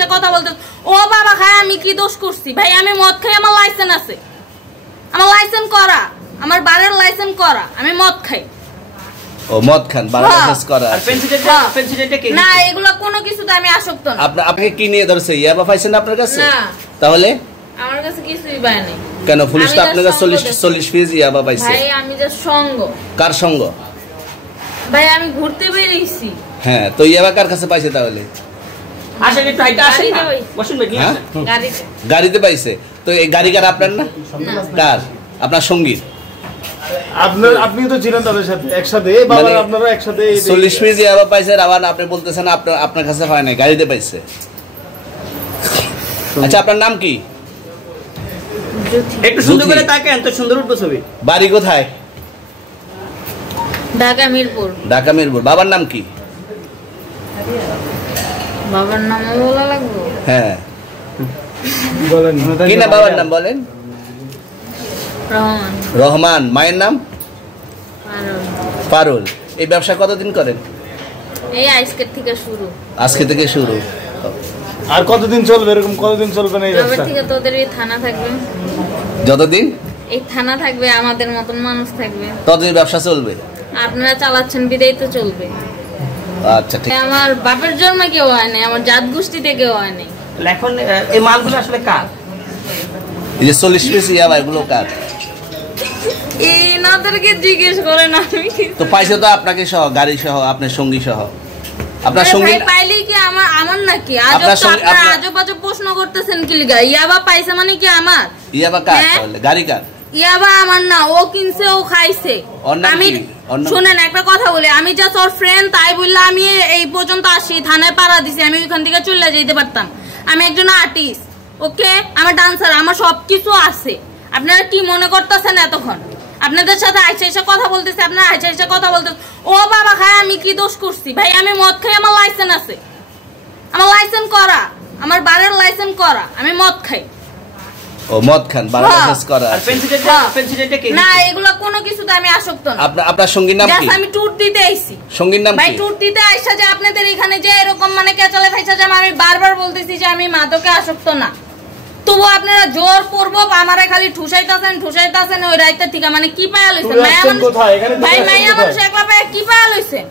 আইসা কথা বলতে ও বাবা খায় আমি কি দোষ করছি ভাই আমি মদ খাই আমার লাইসেন্স আছে আমার লাইসেন্স করা আমার বারের লাইসেন্স করা আমি মদ খাই ও মদ খান বারের লাইসেন্স করা আর পেনসিলটা কে না এগুলো কোনো কিছুতে আমি আসক্ত না আপনাকে কি নিয়ে ধরছে ইয়াবা পাইছেন আপনার কাছে না তাহলে আমার কাছে কিছুই পায় নাই কেন পুলিশ তো আপনার কাছে 40 পিস ইয়াবা পাইছে ভাই আমি যে সঙ্গ কার সঙ্গ ভাই আমি ঘুরতে বেরিয়েছি হ্যাঁ তো ইয়াবা কার কাছে পাইছে তাহলে আসেন একটু হাইটা আসেন বসুন ভাই গাড়িতে গাড়িতে পাইছে তো এই গাড়ি কার আপনার না কার আপনার সঙ্গী আপনি তো ছিলেন তাদের সাথে একসাথে বাবা আপনারা একসাথে 40 পিস ইয়াবা পাইছে আবার আপনি বলতেছেন আপনার কাছে হয় না গাড়িতে পাইছে আচ্ছা আপনার নাম কি একটু সুন্দর করে তাকান তো সুন্দর উঠবে ছবি বাড়ি কোথায় ঢাকা মিরপুর ঢাকা মিরপুর বাবার নাম কি বাবার নাম বলা লাগবে হ্যাঁ বলেন কি না বাবার নাম বলেন রহমান রহমান মায়ের নাম পারুল এই ব্যবসা কতদিন করেন এই আজকের থেকে শুরু আজকে থেকে শুরু আর কতদিন চলবে এরকম কতদিন চলবে না এই তবে ব্যবসা থেকে তোদের এই থানা থাকবে যতদিন এই থানা থাকবে আমাদের মতন মানুষ থাকবে ততদিন ব্যবসা চলবে আপনারা চালাচ্ছেন বিদায় তো চলবে আচ্ছা ঠিক আমার বাপের জন্মে কেউ হয় নাই আমার জাত গোষ্ঠীতে কেউ হয় নাই এখন এই মালগুলো আসলে কার এই যে 40 পিস ইয়াবা এগুলো কার এনাদেরকে জিজ্ঞেস করেন আমি তো পাইছে তো আপনাকে সহ গাড়ি সহ আপনার সঙ্গী সহ আপনার সঙ্গী পাইলে কি আমার নাকি আজব আজব প্রশ্ন করতেছেন কি লিগা ইয়াবা পাইছে মানে কি আমার ইয়াবা কার তাহলে গাড়ি কার ইয়াবা আমার না ও কিনছে ও খাইছে আমি শুনেন একটা কথা বলি আমি জাস্ট ওর ফ্রেন্ড তাই বললে আমি এই পর্যন্ত আসি থানায় পাড়া দিছি আমি ওইখান থেকে চলে যেতে পারতাম আমি একজন আর্টিস্ট ওকে আমার ডান্সার আমার সবকিছু আছে আপনারা কি মনে করতেছেন এতক্ষণ আপনাদের সাথে আইসা কথা বলতেছে আপনারা আইসা কথা বলতেছে ও বাবা খায় আমি কি দোষ করছি ভাই আমি মদ খাই আমার লাইসেন্স আছে আমার লাইসেন্স করা আমার বারের লাইসেন্স করা আমি মদ খাই ও মদ খান বারের লাইসেন্স করা আর পেনসিলটা কে না এগুলো কোনো কিছুতে আমি আসক্ত না আপনার সঙ্গীর নাম কি আমি ট্যুর দিতে আইছি সঙ্গীর নাম কি ভাই ট্যুর দিতে আইসা যে আপনাদের এখানে যে এরকম মানে কেচালে ফাইসা যে আমি বারবার বলতেছি যে আমি মাদকে আসক্ত না তবু আপনারা জোর পূর্বক আমারে খালি ঠুসাইতাছেন ওই রাইতে থেকে মানে কি পায়া লইছেন ভাই মাইয়া মানুষ একলা পায়া কি পায়া লইছেন